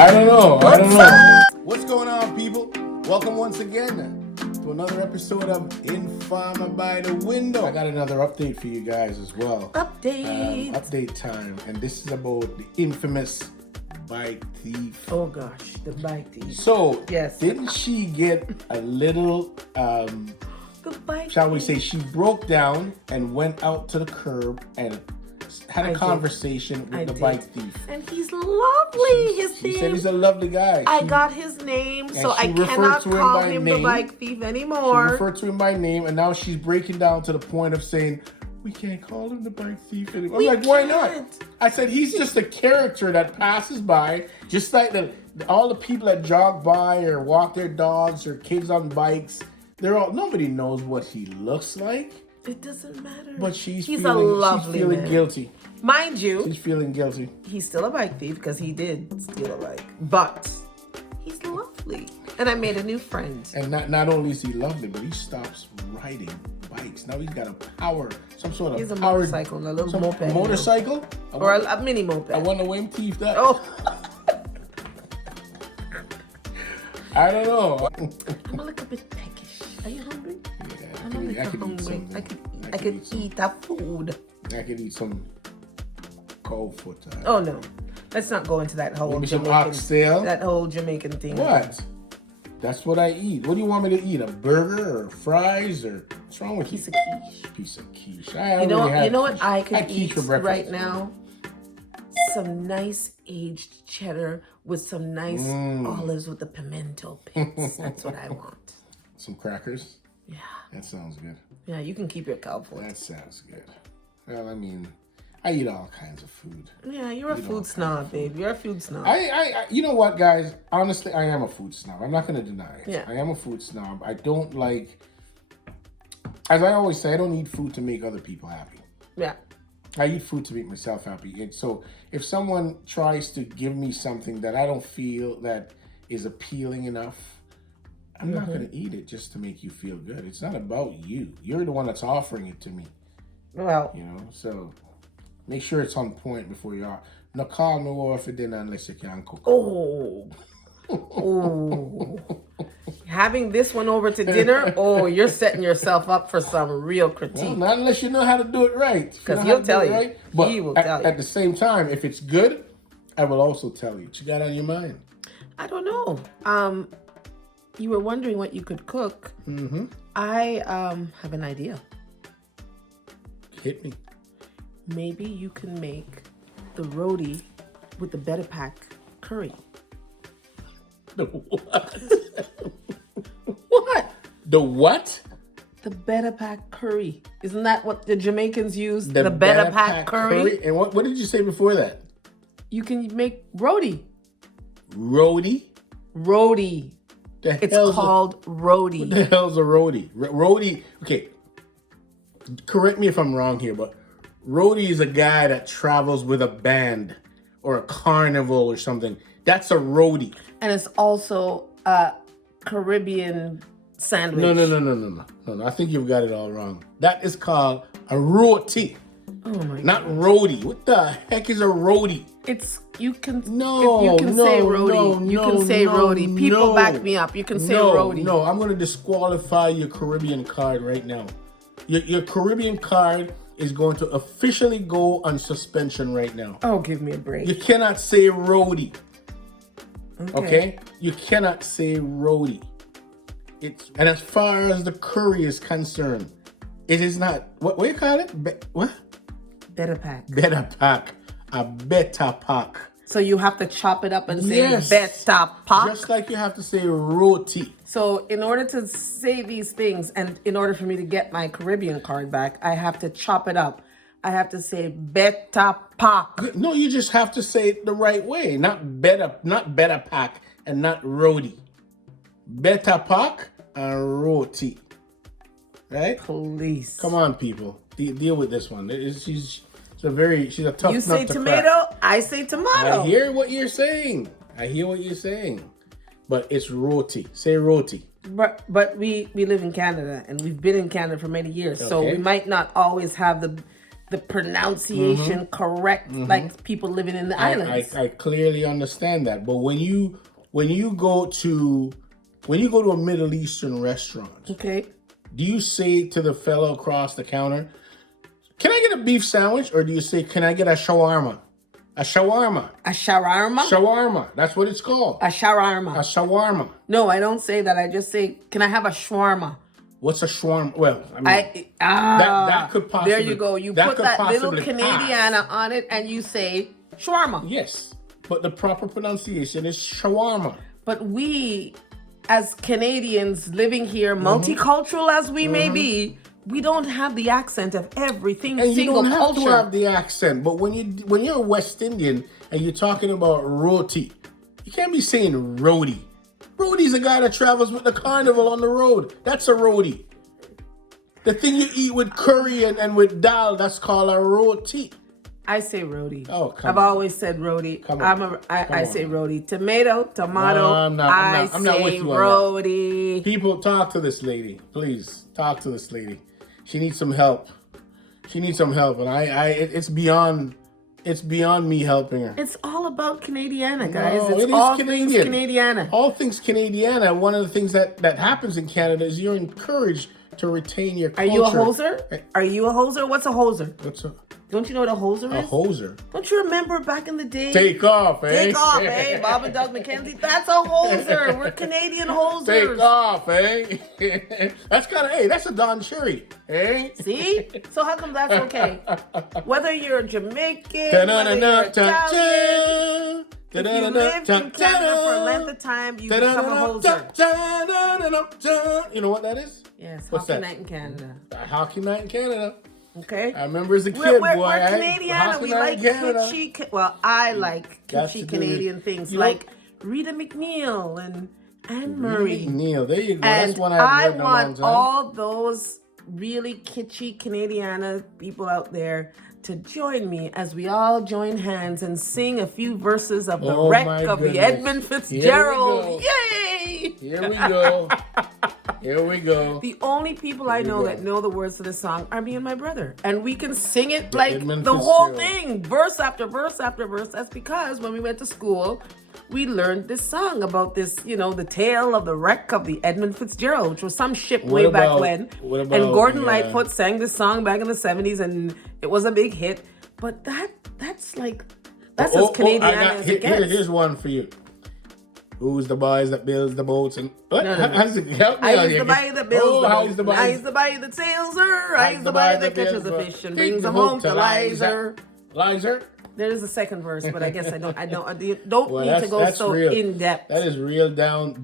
I don't know. I don't know. What's going on, people? Welcome once again to another episode of Informer by the Window. I got another update for you guys as well. Update time. And this is about the infamous bike thief. Oh gosh, the bike thief. So, yes, didn't she get a little, the bike shall we say, she broke down and went out to the curb and had a conversation with the bike thief. And he's lovely. She said he's a lovely guy. I got his name, so I cannot call him the bike thief anymore. She referred to him by name, and now she's breaking down to the point of saying, we can't call him the bike thief anymore. I'm like, why not? I said, he's just a character that passes by, just like all the people that jog by or walk their dogs or kids on bikes. Nobody knows what he looks like. It doesn't matter. But she's feeling guilty. Mind you, she's feeling guilty. He's still a bike thief because he did steal a bike. But he's lovely. And I made a new friend. And not only is he lovely, but he stops riding bikes. Now he's got some sort of He's a motorcycle, a little moped. A motorcycle? Or a mini moped. I wonder when thief that. Oh. I don't know. I'm a little bit peckish. Are you hungry? Yeah, I'm a little hungry. I could eat that food. I could eat some cold foot. Oh no. Let's not go into that whole Jamaican thing. What? That's what I eat. What do you want me to eat? A burger or fries or what's wrong with you? Piece of quiche. You know what I could eat right now? Some nice aged cheddar with some nice olives with the pimento pits. That's what I want. Some crackers? Yeah. That sounds good. Yeah, you can keep your cow food. That sounds good. Well, I mean, I eat all kinds of food. Yeah, you're a food snob, babe. You're a food snob. I you know what, guys? Honestly, I am a food snob. I'm not going to deny it. Yeah. I am a food snob. I don't like, as I always say, I don't eat food to make other people happy. Yeah. I eat food to make myself happy. And so if someone tries to give me something that I don't feel that is appealing enough, I'm not going to eat it just to make you feel good. It's not about you. You're the one that's offering it to me. Well, so make sure it's on point before you are. No call no over for dinner unless you can cook. Oh. Having this one over to dinner, you're setting yourself up for some real critique. Well, not unless you know how to do it right. Because he'll tell you. Right. But he will tell you. At the same time, if it's good, I will also tell you. What you got on your mind? I don't know. You were wondering what you could cook. Mm-hmm. I have an idea. Hit me. Maybe you can make the roti with the Better Pack curry. The what? What? The what? The Better Pack curry. Isn't that what the Jamaicans use? The Better Pack curry? And what did you say before that? You can make roti. Roti? Roti. It's called roti. What the hell's a roti? Roti, okay. Correct me if I'm wrong here, but roti is a guy that travels with a band or a carnival or something. That's a roti. And it's also a Caribbean sandwich. No. I think you've got it all wrong. That is called a roti. Oh my Not roti. What the heck is a roti? You can say roti. You can say roti. People back me up. You can say roti. No, I'm going to disqualify your Caribbean card right now. Your Caribbean card is going to officially go on suspension right now. Oh, give me a break. You cannot say roti. Okay? You cannot say roti. And as far as the curry is concerned, it is not. What do you call it? What? Better Pack. Better Pack. A Better Pack. So you have to chop it up and say Better Pack? Just like you have to say roti. So in order to say these things, and in order for me to get my Caribbean card back, I have to chop it up. I have to say Better Pack. No, you just have to say it the right way. Not Better Pack and not roti. Better Pack and roti. Right? Police. Come on, people. Deal with this one. She's a tough nut to crack. You say tomato, I say tomato. I hear what you're saying. But it's roti. Say roti. But we live in Canada, and we've been in Canada for many years. Okay. So we might not always have the pronunciation correct, like people living in the islands. I clearly understand that, but when you go to a Middle Eastern restaurant, Okay. do you say to the fellow across the counter, "Can I get a beef sandwich?" Or do you say, "Can I get a shawarma?" A shawarma. A shawarma? Shawarma. That's what it's called. A shawarma. A shawarma. No, I don't say that. I just say, "Can I have a shawarma?" What's a shawarma? Well, I mean, that could possibly. There you go. You put that little Canadiana on it and you say shawarma. Yes, but the proper pronunciation is shawarma. But we, as Canadians living here, multicultural as we may be, we don't have the accent of everything. And you single don't have culture. to have the accent. But when you're a West Indian and you're talking about roti, you can't be saying roti. Roti's a guy that travels with the carnival on the road. That's a roti. The thing you eat with curry and with dal, that's called a roti. I say roti. Oh, come I've on. always said roti. Come on. I say roti. Tomato. No, I'm not with you on that. Roti. People, talk to this lady. Please, talk to this lady. She needs some help. And it's beyond me helping her. It's all about Canadiana, guys. No, It's it is all Canadian. things Canadiana. All things Canadiana. One of the things that happens in Canada is you're encouraged to retain your Are culture. you a hoser? Are you a hoser? What's a hoser? What's a Don't you know what a hoser is? hoser? Don't you remember back in the day? Take off, eh? Take off, eh? Bob and Doug McKenzie. That's a hoser. We're Canadian hosers. Take off, eh? That's a Don Cherry, eh? See? So how come that's okay? Whether you're Jamaican, whether you're Italian, if you lived in Canada for a length of time, you become a hoser. You know what that is? Yes, What's hockey that? night in Canada. Hockey night in Canada. Okay? I remember as a kid, We're boy. Canadiana. We like kitschy. Well, I like That's kitschy to do Canadian with- things you know- like Rita McNeil and Anne Murray. Neil, there you go. And That's one I haven't heard in a long want time. all those really kitschy Canadiana people out there to join me as we all join hands and sing a few verses of the wreck my of the goodness. Edmund Fitzgerald. Here Yay! Here we go. Here we go. The only people I know that know the words to this song are me and my brother. And we can sing it like Edmund the whole Fitzgerald. thing, verse after verse after verse. That's because when we went to school, we learned this song about this, the tale of the wreck of the Edmund Fitzgerald, which was some ship way back when. what about And Gordon the, Lightfoot sang this song back in the 70s and it was a big hit. But that's as Canadian as it gets. Here's one for you. Who's the boys that builds the boats and what? No. How's it? Help me I out use here. the body that builds Oh, the how's boat. the boys? I use the body that sails her. I use the body that catches the fish and brings them home to Lizer. Lizer? There's a second verse, but I guess I don't Well, need to go so real. in depth. That is real down.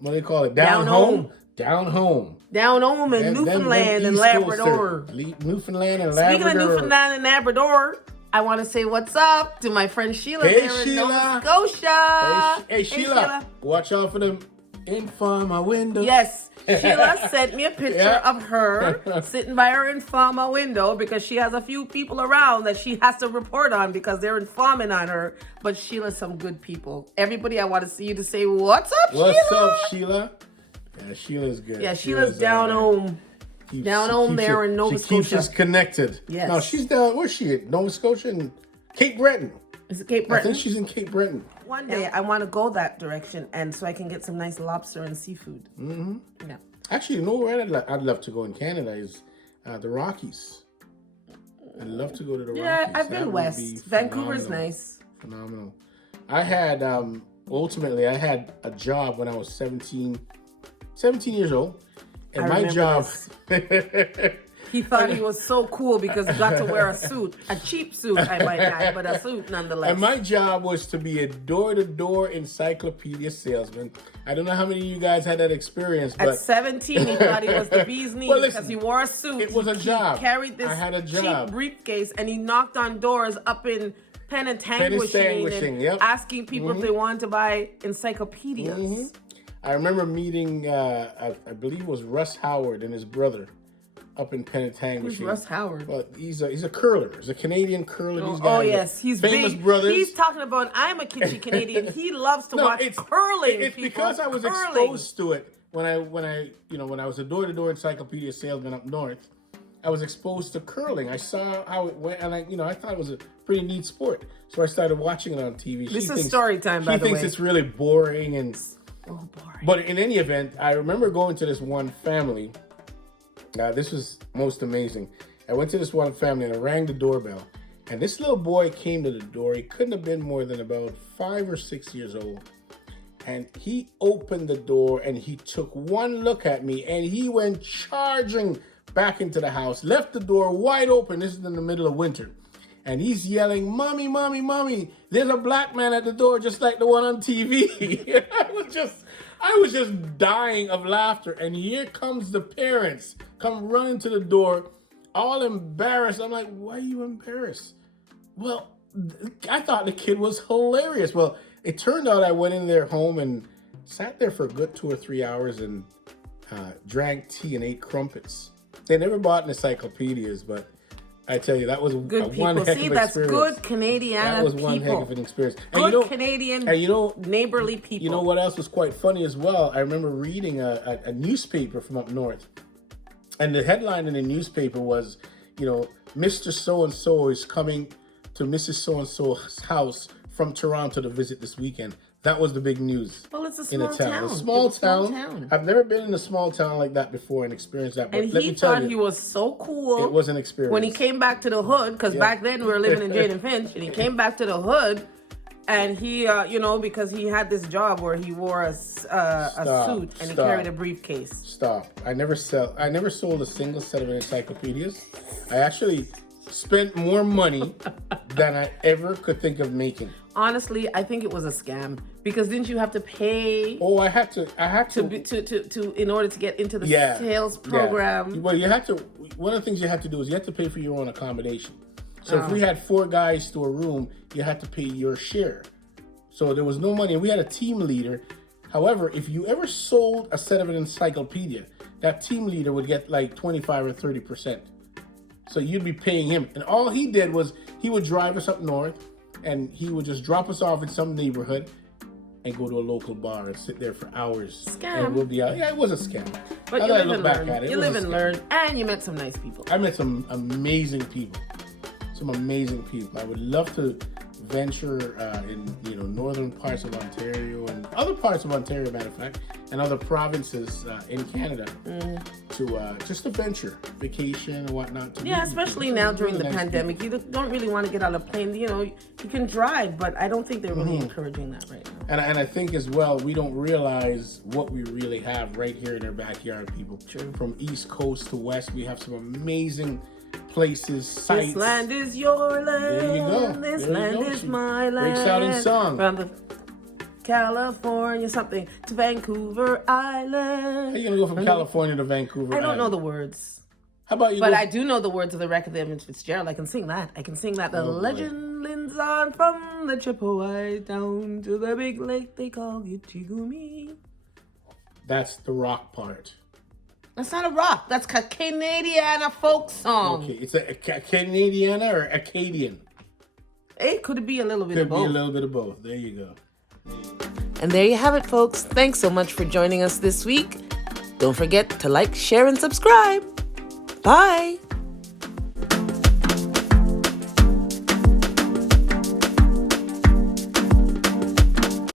What do they call it? Down home. Down home. Down home in Them Newfoundland and East Labrador. Coasters. Newfoundland and Speaking Labrador. of Newfoundland and Labrador, I want to say what's up to my friend Sheila Hey, there in Sheila. Nova Scotia. Hey, Sheila. Watch out for them Informa window. Yes, Sheila sent me a picture Yeah. of her sitting by her Informa window because she has a few people around that she has to report on because they're informing on her. But Sheila's some good people. Everybody, I want to see you to say, what's up, Sheila? What's up, Sheila? Yeah, Sheila's good. Yeah, Sheila's down home. Down home there in Nova She keeps Scotia. us connected. Yes. No, she's down. Where's she at? Nova Scotia and Cape Breton. Is it Cape I Breton? think she's in Cape Breton. One day I want to go that direction and so I can get some nice lobster and seafood. Mm-hmm. Yeah. Actually, you know where I'd love to go in Canada is the Rockies. I'd love to go to the Rockies. Yeah, I've That been would west. be Vancouver's phenomenal. nice. Phenomenal. I had ultimately I had a job when I was 17 years old. And I my remember job He thought he was so cool because he got to wear a suit. A cheap suit, I might add, but a suit nonetheless. and my job was to be a door-to-door encyclopedia salesman. I don't know how many of you guys had that experience, but At 17, he thought he was the bee's knees Well, because listen, he wore a suit. it was a He job. carried this I had a job. cheap briefcase and he knocked on doors up in Penetanguishene and yep. asking people if they wanted to buy encyclopedias. I remember meeting, I believe it was Russ Howard and his brother up in Penetanguishene. Who's Russ Howard? Well, he's a curler. He's a Canadian curler. These Oh guys are yes, he's famous big. brothers. He's talking about I'm a kitschy Canadian. He loves to No, watch it's curling. It's people. because I was Curling. exposed to it when I was a door-to-door encyclopedia salesman up north. I was exposed to curling. I saw how it went, and I thought it was a pretty neat sport. So I started watching it on TV. This is story time, by the way. She thinks it's really boring and. Oh, boring. But in any event, I remember going to this one family. This was most amazing. I went to this one family and I rang the doorbell. And this little boy came to the door. He couldn't have been more than about 5 or 6 years old. And he opened the door and he took one look at me and he went charging back into the house, left the door wide open. This is in the middle of winter. And he's yelling, "Mommy, mommy, mommy, there's a black man at the door just like the one on TV." I was just dying of laughter. And here comes the parents, come running to the door, all embarrassed. I'm like, "Why are you embarrassed?" Well, I thought the kid was hilarious. Well, it turned out I went in their home and sat there for a good 2 or 3 hours and drank tea and ate crumpets. They never bought encyclopedias, but I tell you, that was good one people. heck of See, that's experience. good Canadian That was people. one heck of an experience. Good Canadian, neighborly people. You know what else was quite funny as well? I remember reading a newspaper from up north. And the headline in the newspaper was, Mr. So-and-so is coming to Mrs. So-and-so's house from Toronto to visit this weekend. That was the big news. Well, it's a small town. A small town. I've never been in a small town like that before and experienced that. But and he thought he was so cool. It was an experience. When he came back to the hood, because back then we were living in Jane and Finch, and he came back to the hood, and he, because he had this job where he wore a suit and he carried a briefcase. Stop. I never sold a single set of encyclopedias. I actually spent more money than I ever could think of making. Honestly, I think it was a scam because didn't you have to pay? Oh, I had to in order to get into the sales program. Yeah. Well, you had to. One of the things you had to do is you had to pay for your own accommodation. So if we had 4 guys to a room, you had to pay your share. So there was no money. We had a team leader. However, if you ever sold a set of an encyclopedia, that team leader would get like 25 or 30%. So you'd be paying him. And all he did was he would drive us up north and he would just drop us off in some neighborhood and go to a local bar and sit there for hours. Scam. And we'll be out. Yeah, it was a scam. But you live and learn. You live and learn. And you met some nice people. I met some amazing people. Some amazing people. I would love to venture in northern parts of Ontario and other parts of Ontario, matter of fact, and other provinces in Canada to just a venture, vacation and whatnot. Especially now during the pandemic, you don't really want to get on a plane. You can drive, but I don't think they're really encouraging that right now. And I think as well, we don't realize what we really have right here in our backyard, people. True. From East Coast to West, we have some amazing places, sites. This land is your land. There you go. This land is my land. Breaks out in song. From the California something to Vancouver Island. How you gonna go from California to Vancouver I don't Island? know the words. How about you? But I do know the words of the record of Evans Fitzgerald. I can sing that. The legend lives on from the Chippewa down to the big lake they call Gitchigumi. That's the rock part. That's not a rock. That's a Canadian folk song. Okay, it's a Canadian or Acadian? It could be a little bit of both. Could be a little bit of both. There you go. And there you have it, folks. Thanks so much for joining us this week. Don't forget to like, share, and subscribe. Bye.